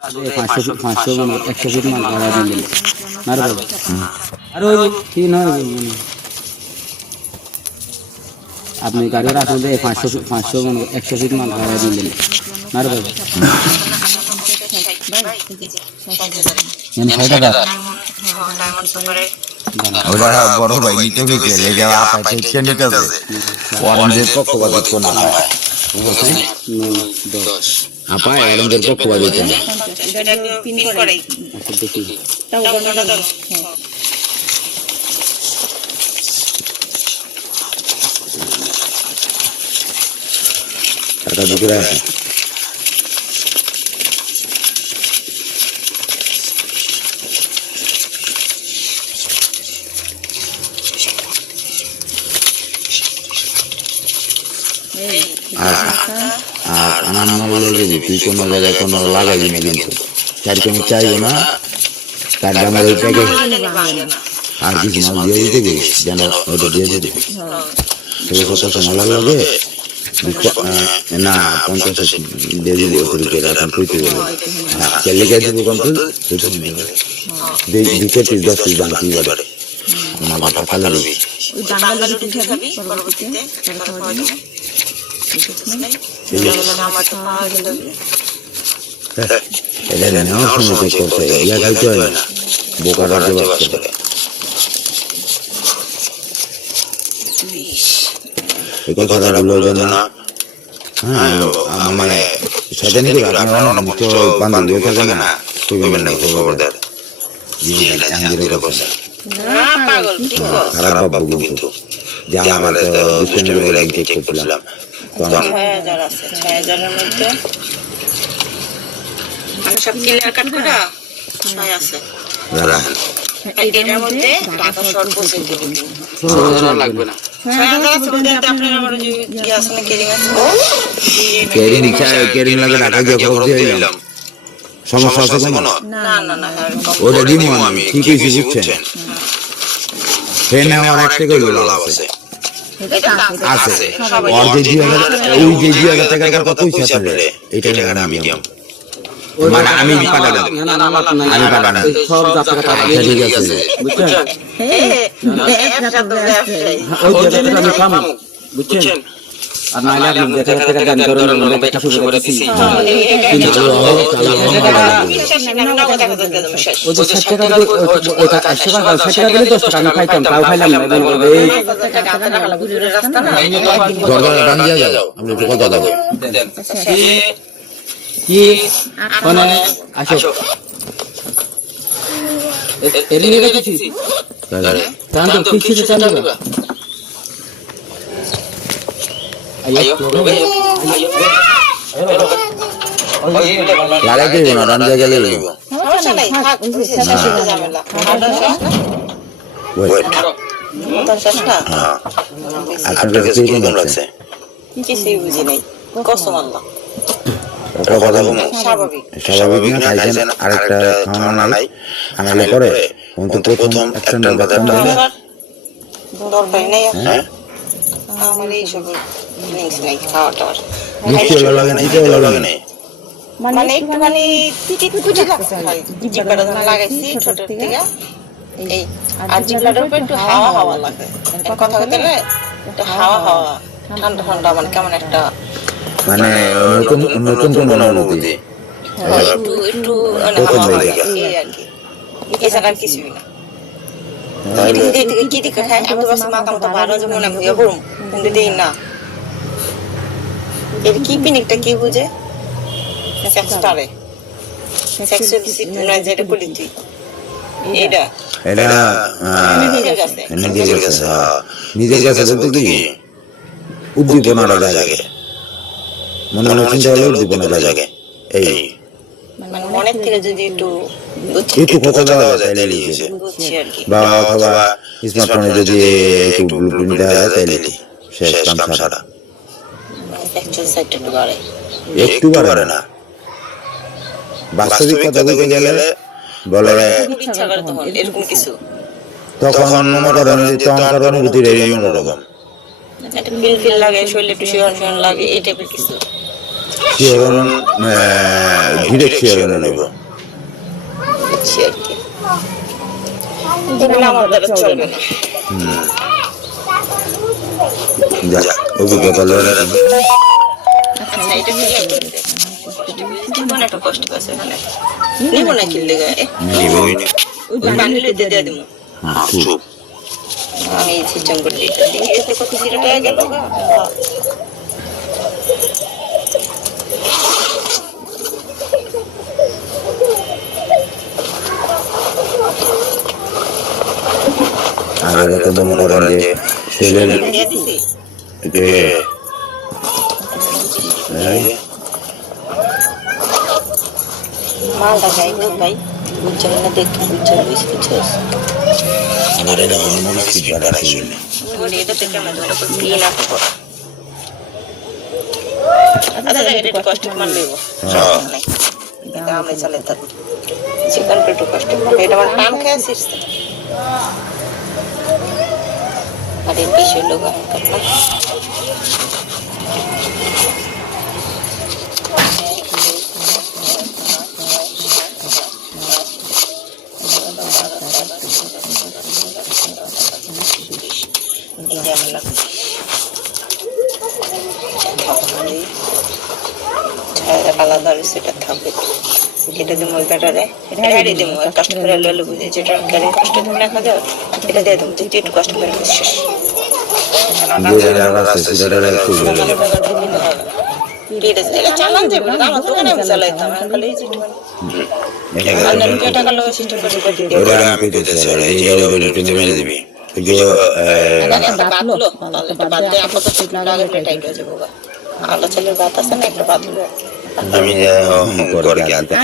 500 500 100 fit মাল খাওয়া দিন না রে বাবা আর ওই কি না আপনি গাড়ির আসলে 500 500 100 ফিট মাল খাওয়া দিন না রে বাবা ওরা বড় ভাই নিতে গিয়ে লেগে আপাতে কেনে কাছে ওয়ারেন্টের পক্ষপাত কোন না বুঝছেন 10 আপা ওয়ারেন্টের পক্ষপাত দিতে না এটা পিন করে আচ্ছা দেখি তাও গণনা দাও টাকা দিতে রাখে আর আমার মনে হলো যে তুই কোনো জায়গায় কোনো লাগাইবি না কিন্তু তার কোনো চাইবো না তার আমার ওই প্যাকেজ আর কিছু মাল দিয়ে দিবি যেন ওটা দিয়ে দিবি তোকে কত সময় লাগবে না 50 দিয়ে দিবি ওকে এখন কইতে বলবো হ্যাঁ চলে গিয়ে দেবো কন্ট্রোল সেটা দিতে 10 পিস বাকি বাড়ে আমার মাথা খালি দিবি ওই ডাঙ্গাল বাড়ি পিঠা খাবি পরবর্তীতে তারা খাওয়া দিবে এটা জানি আমার সঙ্গে চেক করছে ইয়া খাইতে হয় না বোকা রাখতে পারছে এই কথাটা বললো যে না হ্যাঁ মানে সাথে নাকি আপনার অনেক তো বান্ধব হয়ে থাকে না কইবেন না খবরদার খারাপ বাবু কিন্তু যা আমার দুষ্টের একদিন চেক করছিলাম 6000 আছে 6000 এর মধ্যে আমি সব ক্লিয়ার কাট করা 6 আছে এটার মধ্যে টাকা শর্ট বসে দিবেন লাগবে না 6000 আছে মধ্যে আপনার আমার যে কি আছে না কেরিং আছে কেরিং লাগে টাকা দিয়ে খরচ দিলাম সমস্যা আছে কোনো না না না ওটা দিমু আমি ঠিক আছে বুঝছেন ফেনে আমার একটা কইলো লাভ আছে আছে আর যে 2000 ওই যে 2000 টাকার কত পয়সা আছে এই টাকাটা আমি দিম মানে আমি পাঠালাম না না আমি পাঠালাম সব টাকা টাকা ঠিক আছে বুঝছেন একটা তো আছে ওই টাকাটা আমি পাবো বুঝছেন আর নাইলে আপনি টাকা দান করেন আমরা টাকা শুরু করে দিছি কিন্তু ওই যে 60 টাকা ওই টাকা 80 টাকা 60 টাকা দিলে 10 টাকা আমি খাইতাম তাও খাইলাম না বলবো এই রাস্তা না দরজা ডান দিয়ে যাও আপনি একটু কথা দাও কি মানে আসো এর নিয়ে রেখেছি কারণ তো কিছু চান না আইয়ো লাগাই দেব না ডান দিয়ে গেলে লইব সমস্যা নাই থাক ঝামেলা ওয়েট তোর শেষ না আপনার কাছে কি মনে লাগছে কিছুই বুঝি নাই কসম আল্লাহ ওটা কথা বলুন স্বাভাবিক স্বাভাবিক না খাইছেন আরেকটা খাওয়া নাই আনালে পরে অন্তত প্রথম একটা দরকার দরকার নেই আমার এইসব ফিলিংস নাই খাওয়াটা মিষ্টি লাগে না এটা লাগে না মানে একটুখানি কুচি লাগছে জিব্বাটা যখন লাগাইছি ছোট থেকে এই আর জিব্বাটার উপর একটু হাওয়া হাওয়া লাগে কথা বলতে গেলে একটু হাওয়া হাওয়া ঠান্ডা ঠান্ডা মানে কেমন একটা মানে নতুন নতুন কোন অনুভূতি একটু একটু হাওয়া লাগে এই আর কি এছাড়া আর কিছুই না কি দিকে খাই আমি তো বাসি মাথা মতো ভালো যে মনে ভুয়া করুম কিন্তু দিই না এর কি পিনিকটা কি বুঝে সেক্সটারে সেক্সুয়াল সিগন্যাল যেটা বলি তুই এটা এটা নিজের কাছে বলতে কি উদ্দীপনাটা জাগে মনে মনে চিন্তা হলে উদ্দীপনাটা জাগে এই মানে মনের থেকে যদি একটু কথা দেওয়া যায় তাইলে বুঝছি আর কি বা অথবা স্মার্টফোনে যদি একটু ব্লুপ্রিন্ট দেওয়া যায় তাইলে শেষ কাম সারা সেক্সুয়াল সাইডটা একটু বাড়ে একটু বাড়ে না বাস্তবিক কথা বলতে গেলে বলে ইচ্ছা করে তখন এরকম কিছু তখন মনে করেন যে তখনকার অনুভূতির এই অন্যরকম একটা ফিল লাগে শরীরে একটু শিহরণ লাগে এই টাইপের কিছু শিহরণ ডিরেক্ট শিহরণ নেব বুঝছি আর কি এগুলো আমার দ্বারা চলবে না যাক অভিজ্ঞতা লড়ে আচ্ছা এটা কি জীবন একটা কষ্ট আছে এখানে নিব না কিনলে গায়ে ওই বান্ডিলে দিয়ে দিব খুব আমি সিস্টেম করে দিতে দিই এতে কত টাকা গেল আর এটা তো মনে করেন যে ছেলের দিয়ে দিছি যে মালটা খাই গো ভাই বুঝছেন না দেখে বুঝছেন বুঝছিস আমার এটা মনে কি বাড়া ছিল ওরে এটা থেকে আমরা ধরে কি না করব আচ্ছা এটা কষ্ট মান লইব হ্যাঁ এটা আমরা চলে তো চিকন পেটো কষ্ট করে এটা আমার টান খেয়ে আসিস আরে কিসের লোক আমি করলাম আলাদা সেটা থাকবে এটা দিয়ে মই কাটারে এটা হারিয়ে দিব কষ্ট করে লইলে বুঝে যেটা করে কষ্ট করে রাখা যায় এটা দিয়ে তুমি তুই একটু কষ্ট করে শেষ যে জায়গা আছে সেটা একটু এটা চালান যাবে না আমার দোকানে আমি চালাইতাম খালি এটা টাকা লোক সিস্টেম করে দিয়ে ওরা আমি কইতেছি এইটা ওই তুমি মেরে দিবি যে বাতলো বাদ দিয়ে আপাতত লাগালে টাইট হয়ে যাবে আলো চলে বাত আছে না একটা বাতলো আমি করে কি আনতে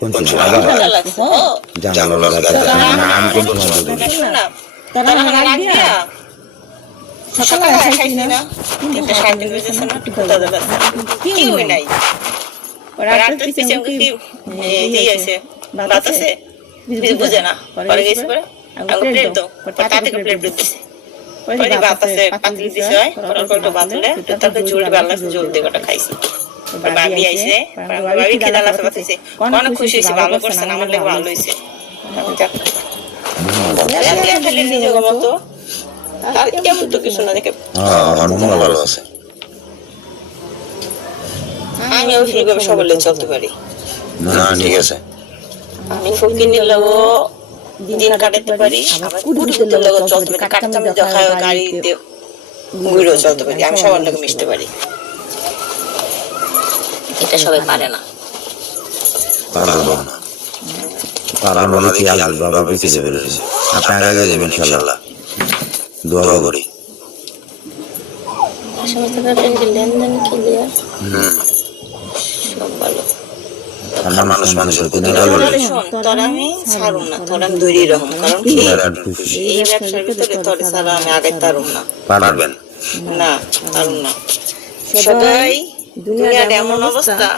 কোন সময় জানো লাগা আমি কোন সময় দেব তারা রাগ দিয়া সকালে খাইছি না একটা সাইড দিয়েছে না দাদা বাস কি হই নাই রাত পিছে কি এই আছে বাত আছে বুঝে না পরে গেছে পরে আমি প্লেট দাও তাতে প্লেট দিতেছে পরে বাত আছে পাতলি দিছে হয় পরে কত বাতলে তারপরে ঝোল ভালো লাগছে ঝোল দিয়ে কটা খাইছি বাবি আইছে বাবি খেলা লাগছে বাতিছে অনেক খুশি হইছে ভালো করছে আমার লাগে ভালো হইছে আমি খালি নিজে গমতো আর কেমন তো কিছু না দেখে মন ভালো আছে আমি ওই ফিরে সবাই চলতে পারি না ঠিক আছে আমি ফকিনের লাগো দিন কাটাতে পারি আবার কুড়িতে লাগো চলতে পারি কাটতে আমি দেখায় গাড়িতে ঘুরেও চলতে পারি আমি সবার লাগে মিশতে পারি এটা সবাই পারে না পারবো না পারবো না কি আল্লাহ বাবা বেঁচে যাবে আপনারা আগে যাবেন ইনশাআল্লাহ দোয়া করি সমস্ত ব্যাপারে লেনদেন ক্লিয়ার সব ভালো আমরা মানুষের কোনো ভালো নেই তোর আমি ছাড়ুম না তোর আমি ধরি রকম কারণ কি এই ব্যবসার ভিতরে তোর ছাড়া আমি আগে তারুম না পারবেন না তারুম না সবাই দুনিয়ার এমন অবস্থা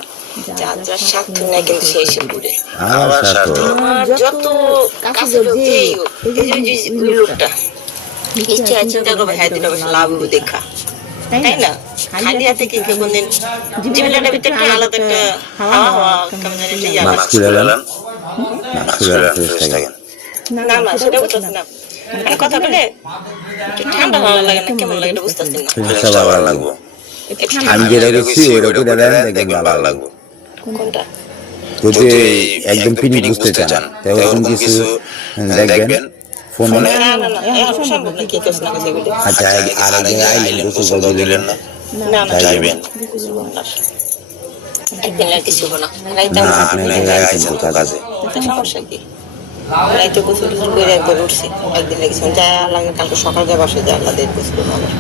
যার যার স্বার্থ নেই কিন্তু সেই সে ঘুরে আবার সাথে আমার যত কাছে যেই হোক এই যে লোকটা ইচ্ছে চিন্তা করবো হ্যাঁ দিলে অবশ্য লাভ হবে দেখা তাই না খালি হাতে কি কোনদিন জীবনটার ভিতরে একটা আলাদা একটা হাওয়া হাওয়া কেমন জানি একটা ইয়া মাস্ক খুলে গেলেন মাস্ক খুলে থাকেন না না সেটা বুঝতেছি না মানে কথা বলে একটু ঠান্ডা ভালো লাগে না কেমন লাগে এটা বুঝতেছি না সেটা ভালো লাগবে আমি যেটা দেখছি ওটা করে দেন দেখবেন ভালো লাগবে কোনটা যদি একদম পিনি বুঝতে চান তাহলে এরকম কিছু দেখবেন ফোনে না না না এখন সম্ভব না কি করছ না কাছে বলে আচ্ছা আর আইলেন গোসল দিলেন না না না যাইবেন একদিন আর কিছু না রাইতে না আপনি আইছেন তো কাজে সমস্যা কি রাইতে গোসল করে একবার উঠছি একদিন লেগেছে যা লাগে কালকে সকাল যা বাসে যা আল্লাহ দিয়ে গোসল করবো আবার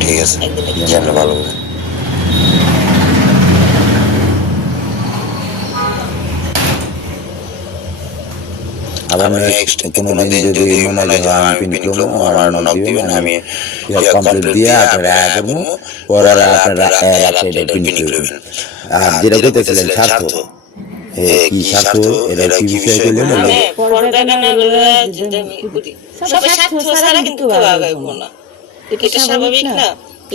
ঠিক আছে একদিন লেগেছে যেন ভালো আবার নেক্সট কোনো দিন যদি মনে হয় আমি পিন করবো আমার নক দিবেন আমি কমপ্লিট দিয়ে আপনারা করবো পরে আপনারা একটা পিন করবেন আর যেটা করতেছিলেন স্বার্থ কি স্বার্থ এটা কি বিষয় করলেন সবাই স্বার্থ ছাড়া কিন্তু কেউ আগাইবো না এটা স্বাভাবিক না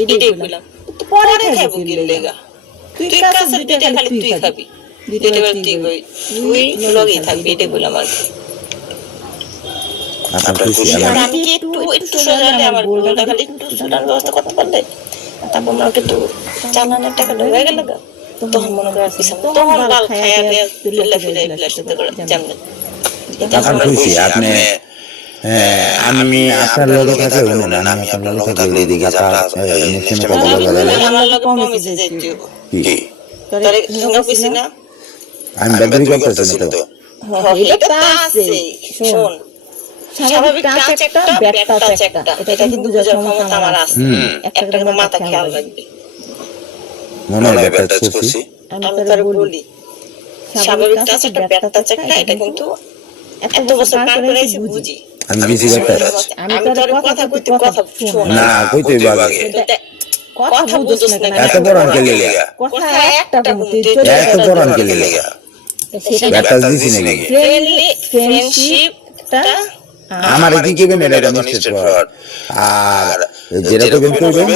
এটাই বললাম পরে খাইবো কি লেগা তুই কাছে দুইটা খালি তুই খাবি, দুইটা বেলা তুই খাবি, তুই লগেই থাকবি, এটাই বললাম আর কি। আপনার খুশি আমি কি একটু একটু সোজা হলে আমার বোনটা খালি একটু সোজার ব্যবস্থা করতে পারলে, তারপর মনে একটু চালানোর টাকা ঢুকে গেল গা, তখন মনে করে পিছনে তখন লাল খাইয়া দিয়ে ফিরে ফিরে সাথে করে জানবেন। আপনার খুশি আপনি আমি আপনার লগে থাকে শুনুন, আমি আপনার লগে থাকলে এদিকে আপনার নেক্সট কথা বলে আমার লোক কমেছে যাইতে হবে কি তোরে হিঙ্গা পিছি না আমি বেদরি করতেছি না তো এটা তো আছে। শোন, স্বাভাবিক টাচ একটা ব্যাট টাচ একটা, এটা কিন্তু বুঝার ক্ষমতা আমার আছে, একটা করে মাথা খেয়াল রাখবি। মনে হয় ব্যাট টাচ করছি আমি তোরে বলি স্বাভাবিক টাচ একটা ব্যাট টাচ একটা, এটা কিন্তু এত বছর পার করে এসে বুঝি আমি বেশি ব্যাট টাচ আমি তোর কথা কইতে কথা শোন না কইতে বাগে কথা বুঝছ না এত বড় আঙ্কেল লাগা কথা একটা বলতে এত বড় আঙ্কেল লাগা ব্যাট টাচ দিছি নাকি ফ্রেন্ডশিপটা আমার কি কি বেন এটা মিস্টার ফ্রড আর যেরকম করবেন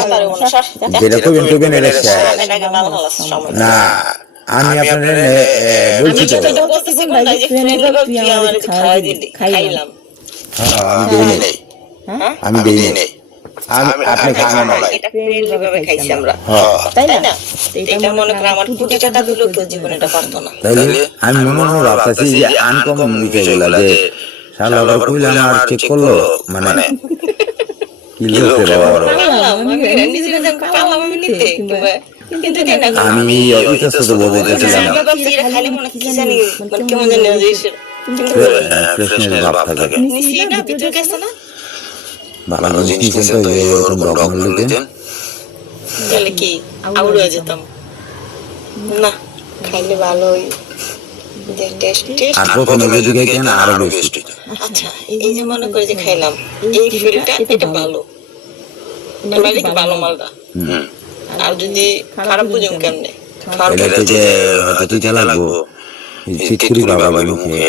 যেরকম করবেন এটা না আমি আপনাদের বলছি তো খাইলাম আমি দেই নাই আপনি খান না এটা ফ্রেন্ডভাবে খাইছি আমরা, তাই না? এটা মনে করে আমার পুটিটা দিলেও কেউ জীবনে এটা পারতো না। তাইলে আমি মনে হয় ভাবতেছি যে আনকমন বিষয় গুলা যে শালা আবার কইলা আমার চেক করলো মানে কি লোকে বাবা আমি ইতস্ত বলতেছিলাম খালি মনে কি জানি কেমন জানি প্রশ্নের ভাব থাকে না ভিতরে গেছে না ভালো জিনিস কিন্তু এরকম ডকুমেন্ট দিতেন তাহলে কি আউড়ে যেতাম না, খাইলে ভালোই আর প্রথমে যদি খাইতেন আরো বেশি। আচ্ছা এই যে মনে করে যে খাইলাম এই ফিলটা এটা ভালো মানে কি ভালো মালটা, আর যদি খারাপ বুঝুম কেমনে এটা যে হয়তো তুই চালা লাগবো চিটকুরি বাবা মুখে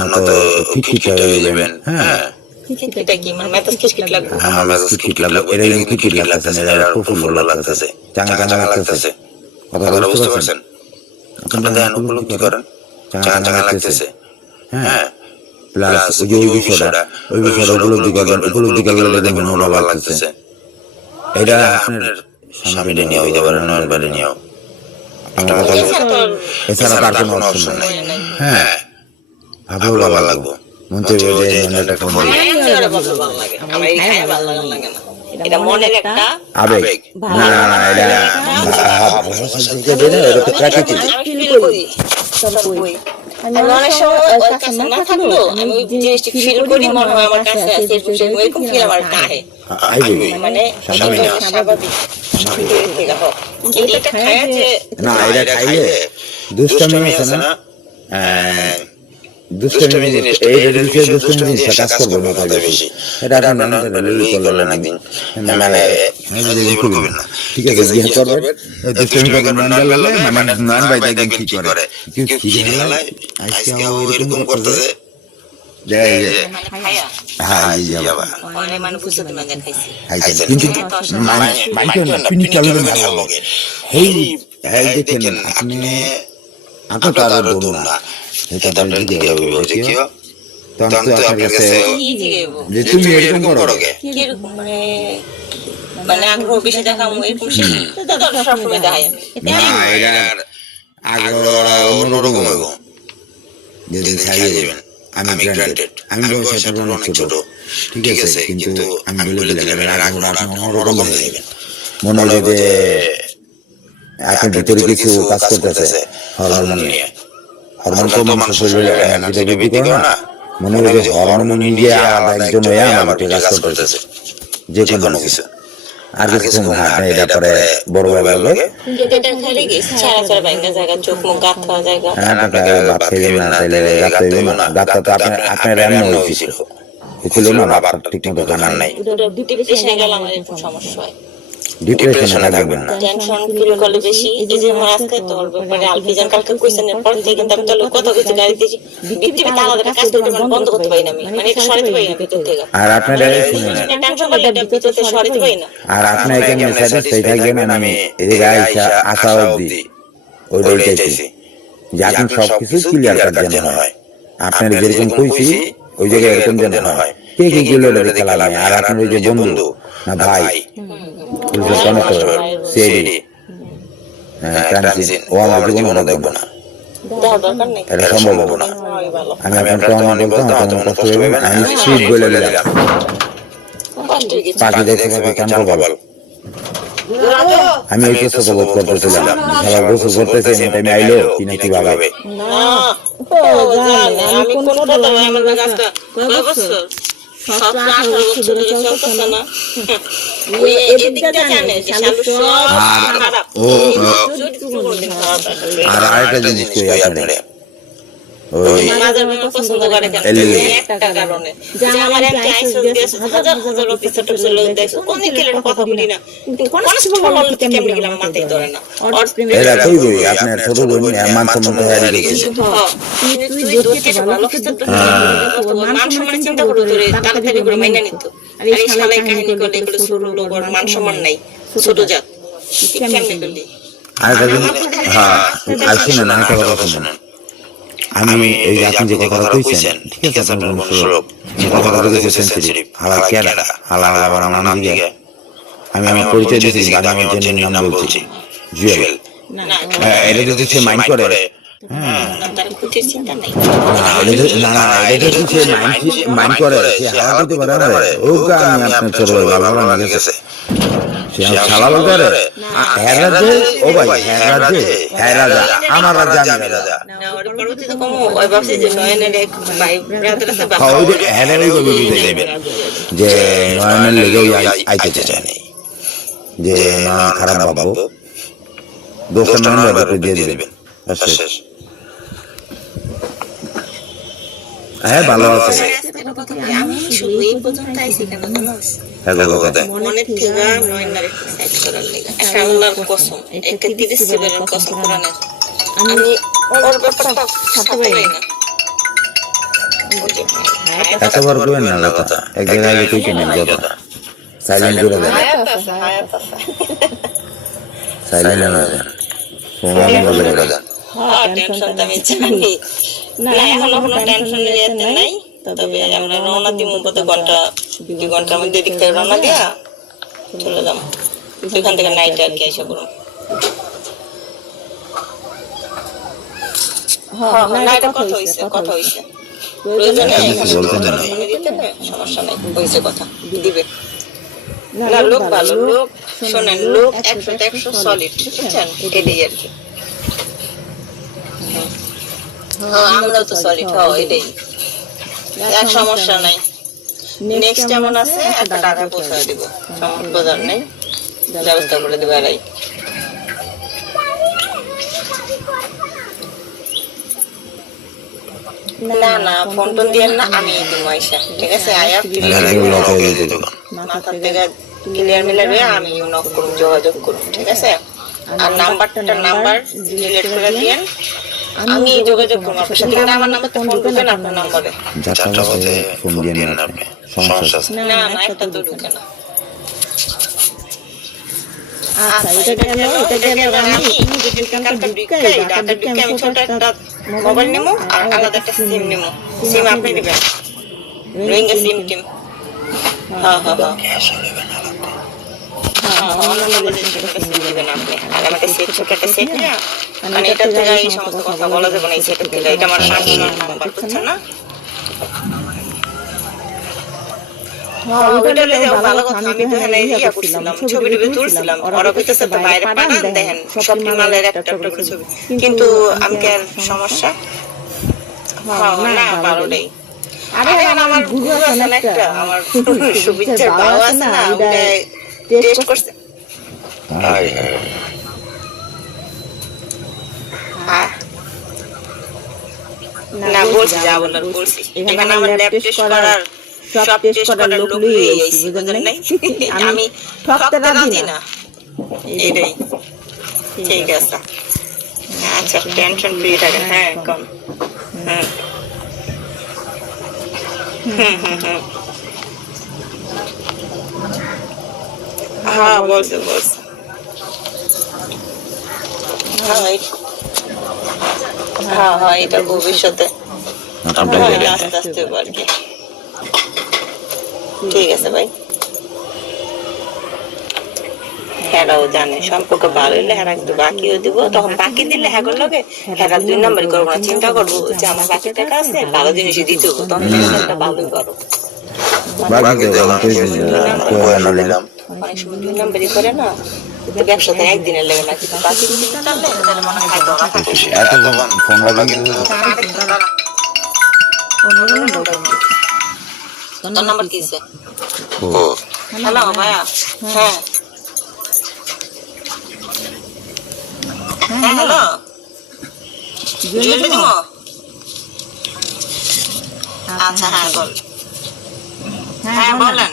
আমরা তো ফিটফিট হয়ে যাবেন। হ্যাঁ এটা কি মানে মেতাজ খিটখিট লাগবে, আমার মেজাজ খিটখিট লাগলো এরা খিটখিট লাগতেছে না এরা প্রফুল্ল লাগতেছে চাঙ্গা চাঙ্গা লাগতেছে কথা বুঝতে পারছেন আপনারা দেখেন উপলব্ধি করেন চাঙ্গা চাঙ্গা লাগতেছে। হ্যাঁ প্লাস ওই যে ওই বিষয়টা উপলব্ধি করবেন উপলব্ধি করলে দেখবেন ওরা লাগতেছে এটা আপনার সামনে নিয়ে হইতে পারে নয় বাড়ি নিয়েও আমার কথা এছাড়া তার কোনো অপশন নাই। হ্যাঁ ভাবলেও ভালো লাগবো মনতে যে মনটা কোন এটা মনের একটা আবেগ না না এটা এটা তো প্রাকৃতিক আমি অনেক সময় ওর কাছে না থাকলো আমি জিনিসটি ফিল করি মনে হয় আমার কাছে আছে এরকম ফিল আমার কাহে মানে স্বাভাবিক এটা খায় যে না এটা খাইলে দুষ্টামি আছে না দুষ্টামি জিনিস এই রিলেশন দুষ্টামি জিনিস কাজ করবে না তাহলে বেশি এটা আপনার নাম লই করলেন একদিন মানে জীবন করবেন না ঠিক আছে জিজ্ঞেস করবেন দুষ্টামি করবেন না লাগলে মানে নান ভাই দেখেন কি করে কি হলো আজকে এরকম করতেছে যাই হ্যাঁ যাবা অনেক মানুষ বুঝতে না খাইছি কিন্তু মাইকে না তিনি চলবে ভালো লাগে এই দেখেন আপনি আপনার আর দূর না এটা আপনার দিকে হবে কি তখন তো আপনার কাছে যে তুমি এরকম করো কিরকম মানে মানে আগ্রহ বেশি দেখামু এরকম তো তো সব সময় দেখায় না এটার আগ্রহ অন্যরকম হবে যেদিন ছাড়িয়ে দেবেন আমি গ্রান্টেড আমি বয়সে অনেক ছোট ঠিক আছে কিন্তু আমি বলে দিলাম এর আগ্রহ অন্যরকম হয়ে যাবে মনে হলো যে এখন ভিতরে কিছু কাজ করতেছে হরমোন নিয়ে হরমোন তো মানুষ শরীরে এনার্জি বৃদ্ধি করে না মনে হয় যে হরমোন ইন্ডিয়া আলাদা একজন হয়ে আমার কাজ করতেছে যে কোনো কিছু আর কিছু হাতে এটা পরে বড় ভাই লাগে এটা খালি গেছে ছাড়া ছাড়া ব্যাংকে জায়গা চোখ মুখ গাত খাওয়া জায়গা হ্যাঁ না বাপ খেয়ে না তাইলে গাত হইবে না গাতটা তো আপনার এমন হয়েছিল ছিল না বাবার ঠিক মতো জানার নাই ডিপ্রেশনে গেলাম এরকম সমস্যা হয় ডিপ্রেশনে থাকবেন না টেনশন ফিল করলে বেশি এই যে আমার আজকে তোর ব্যাপারে আলফিজান কালকে কোশ্চেনের পর থেকে কিন্তু আমি তোর কথা কইতে গাড়ি দিয়েছি পৃথিবীতে আলাদা কাজ করতে মানে বন্ধ করতে পারি না আমি মানে এটা সরাতে পারি না ভিতর থেকে আর আপনারা শুনুন টেনশন করলে এটা ভিতর থেকে সরাতে পারি না আর আপনি এখানে স্যাটিসফাই থাকবেন আমি এই আইসা আশা অবধি ওইটাই চাইছি যে আপনি সবকিছু ক্লিয়ার কাট যেন হয়, আপনার যেরকম কইছি ওই জায়গায় এরকম যেন হয়। কে কি গেল খেলা নাই, আর আপনার ওই যে বন্ধু না ভাই পুলিশের কনস্টেবল সিআইডি ট্রানজিট ও আমার জীবনে দেখবো না, দেওয়ার দরকার নেই, এটা সম্ভব হবে না। হয় ভালো। আমি আপনার প্রমাণ বলতাম আপনার কষ্ট হবে, আমি সুদ বলে দিলাম কষ্ট হয়ে গেছে। পাখি দেখে পাখি কান কপাল। আমি ওই চেষ্টা বোধ করতেছিলাম সারা গোসল করতেছি এমন টাইমে আইলো কিনা কিভাবে না, ও জানে, আমি কোন কথা বলি, আমার কাজটা কয় বছর? 17-18 বছর ধরে চলতেছে না। ওই এদিকটা জানে যে শালু সব খারাপ। ও যদি কোনোদিন খারাপ হয়। আর আরেকটা জিনিস কই আপনারে, ওই মাঝে মাঝে পছন্দ করে কেন? একটা কারণে যে আমার একটা আইসোস দিয়েছে, হাজার হাজার অফিসার টফিসার লোক দেখছো, অনেক কেলের কথা বলি না, কিন্তু কনস্টেবল হল কেমনে গেলাম মাথায় ধরে না। এরা কই বই আপনার ছোট বোন মান সম্মান হারিয়ে গেছে। তুই দোষে ভালো কিছু তো মান সম্মানের চিন্তা করে তোরে তাড়াতাড়ি করে মাইনা নিত। আর এই শালাই কাহিনী করলে এগুলো ছোট লোক আর মান সম্মান নাই, ছোট জাত কেমনে করলি? আরেকটা জিনিস, হ্যাঁ আর শুনেন আরেকটা কথা শুনেন, আমি এই যে আপনি যে কথাটা কইছেন ঠিক আছে আপনার অনুসরণ যে কথাটা কইছেন সেন্সিটিভ হালা কেডা হালা আবার আমার নাম দিকে আমি আমার পরিচয় দিয়েছি, আমি আমার জেনের নাম বলছি জুয়েল। না এটা যদি সে মাইন্ড করে তার কুটির চিন্তা নাই। না না এটা যদি সে মাইন্ড করে সে হালা দিতে পারে ও আমি আপনার ছোট ভাই ভালো লাগে গেছে সে শালা বলতে রে হ্যাঁ রাজে ও ভাই হ্যাঁ রাজা আমার রাজা আমি রাজা না ওর পরবর্তীতে কম ওই ভাবছি যে নয়নের এক ভাই ব্রাদার আছে বাবা ওই যে হ্যাঁ ওই বুঝে যাবেন যে নয়নের লেগে আইতে চায় না যে না খারাপ ভাববো দোষটা নয়নের ব্যাপারে দিয়ে দিবেন শেষ। হ্যাঁ ভালো আছে আমি শুধু এই পর্যন্ত আইছি কেন জানোস? হ্যাঁ কথা মনে থেকে নয়নার একটু সাইড করার লেগে একটা আল্লাহর কসম, একটা 30 সেকেন্ডের কসম কোরআনের, আমি ওর ব্যাপারটা সাথে পাই না। এতবার কইবেন না কথা এক জায়গায় আগে কইতে নেন কথা সাইলেন্ট করে দেন হায়াত আছে সাইলেন্ট না দেন ফোন বন্ধ করে দেন। হ্যাঁ টেনশন তো আমি জানি না, এখনো কোনো টেনশন নিতে নাই। তবে আমরা রওনা দিব কত ঘন্টা 2 ঘন্টার মধ্যে দিক থেকে রওনা দিয়া চলে যাব, সেখান থেকে নাইট আর কি এসে করব। হ্যাঁ নাইট কথা হইছে প্রয়োজনে সমস্যা নাই, হইছে কথা দিবে না। লোক ভালো, লোক শোনেন, লোক 100 সলিড, বুঝছেন? এটাই আর কি। হ্যাঁ আমরা তো সলিড, হ্যাঁ এটাই, এক সমস্যা নাই। নেক্সট যেমন আছে একটা টাকা পৌঁছায় দিব, সমস্যা নেই, ব্যবস্থা করে দেবে। এরাই না না ফোন টোন দিয়ে না, আমি দিব আইসা, ঠিক আছে? আয়া মাথা থেকে ক্লিয়ার মিলার হয়ে আমি নক করুন, যোগাযোগ করুন, ঠিক আছে? আর নাম্বার ডিলিট করে দিয়েন, আমি যোগাযোগ করবো আপনার সাথে। কিন্তু আমার নাম্বার তো ফোন ঢুকে না আপনার নাম্বারে, যাত্রা বাজে ফোন দিয়ে নেন আপনি সমস্যা না না একটা তো ঢুকে না। আচ্ছা এটা গেল আমি যদি কালকে ঢুকাই ডাটা ঢুকে আমি ছোট একটা মোবাইল নেবো আর আলাদা একটা সিম নেবো। সিম আপনি দিবেন, রোহিঙ্গা সিম টিম। হ্যাঁ হ্যাঁ হ্যাঁ আমাকে সেট ছোট একটা সেট নিয়ে, মানে এটা থেকে এই সমস্ত কথা বলা যাবে না, এই সেটের থেকে। এটা আমার পার্সোনাল নাম্বার, বুঝছেন না? ভালো কথা, আমি তো এখানে ইয়া করছিলাম, ছবি টবি তুলছিলাম, ওরা কইতেছে তো বাইরে পাঠান, দেখেন শপিং মলের একটা করে ছবি। কিন্তু আমি কি আর সমস্যা? হ্যাঁ না ভালো নেই। আরে আমার গুরু আছে না একটা, আমার সুবিচার বাবা আছে না, ওটা টেস্ট করছে। না বলছি, যা বলার বলছি। এখানে আমার ল্যাব টেস্ট করার সব টেস্ট করার লোক লুই আইছি, বুঝলেন নাই? আমি ঠকতে রাজি না, এটাই। ঠিক আছে, আচ্ছা টেনশন ফ্রি থাকেন। হ্যাঁ কম হ্যাঁ বলছে হ্যাঁ হ্যাঁ হ্যাঁ এটা ভবিষ্যতে আপনার হ্যাঁ, জায়গায়। আস্তে আস্তে হইবো আর কি। ঠিক আছে ভাই। হেরাও জানে সম্পর্ক ভালো হইলে হেরা কিন্তু বাকিও দিব, তখন বাকি দিলে হ্যাগর লগে হেরা 2 নম্বরই করবো না, চিন্তা করবো যে আমার বাকি টাকা আছে ভালো জিনিসই দিতে হবো, তখন একটা ভালোই করো। বাকি তো এখন করে নিলাম। অনেক সময় 2 নম্বরই করে না, তো ব্যবসাতে একদিনের লেগে না, কিন্তু বাকি যদি দিতে পারলে তাহলে মনে হয় ধরা থাকে। এতক্ষণ ফোন লাগিয়ে তোর নাম্বার কি আছে? হ্যালো ভাইয়া। হ্যাঁ হ্যাঁ হ্যালো, জুয়েলারি দিমো? আচ্ছা হ্যাঁ বল, হ্যাঁ বলেন।